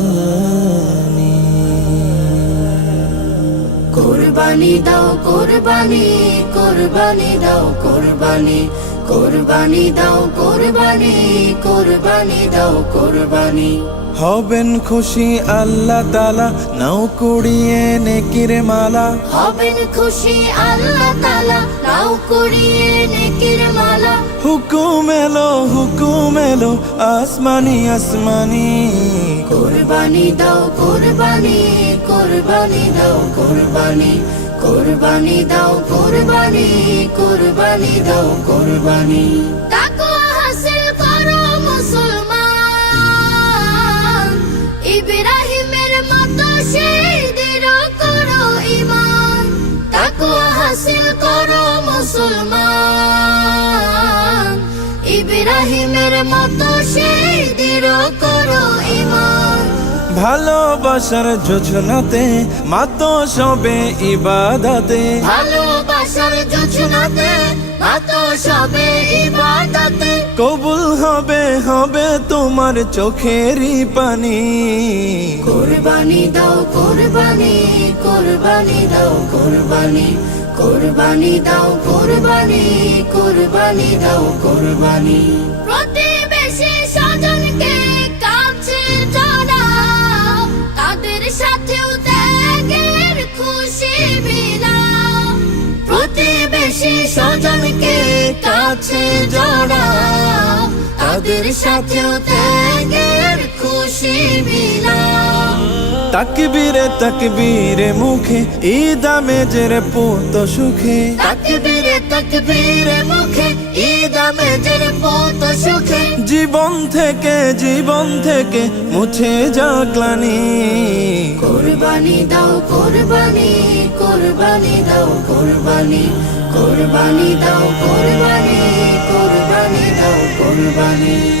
কুরবানি কুরবানি দাও কুরবানি কুরবানি দাও কুরবানি কুরবানি দাও কুরবানি কুরবানি দাও কুরবানি হবেন খুশি আল্লাহ তাআলা নাও কুড়িয়ে নেকির মালা হবেন খুশি আল্লাহ তাআলা নাও কুড়িয়ে নেকির মালা হুকুম এলো আসমানি আসমানি কুরবানি দাও কুরবানি কুরবানি দাও কুরবানি কুরবানি দাও কুরবানি কুরবানি দাও কুরবানি তাকওয়া হাসিল করো মুসলমান ইব্রাহিমের মতো শহীদের করো ঈমান তাকওয়া হাসিল করো মুসলমান ইব্রাহিমের মতো শহীদের করো ঈমান ভালোবাসার যোজনাতে মাতো সবে ইবাদতে ভালোবাসার যোজনাতে মাতো সবে ইবাদতে কবুল হবে তোমার চোখেরই পানি কুরবানি দাও কুরবানি কুরবানি দাও কুরবানি কুরবানি দাও কুরবানি কুরবানি দাও কুরবানি প্রতিবেশী স্বজনকে কাছে জানাও তাদের সাথেও ত্যাগের খুশি বিলাও প্রতিবেশী স্বজনকে কাছে জড়াও তাদের সাথেও ত্যাগের খুশি বিলাও তাকবীরে মুখে ঈদ আমেজের পুত সুখে তাকবীরে মুখে ঈদ আমেজের পুত সুখে জীবন থেকে মুছে যা গ্লানি কুরবানি দাও কুরবানি কুরবানি দাও কুরবানি কুরবানি দাও কুরবানি কুরবানি দাও কুরবানি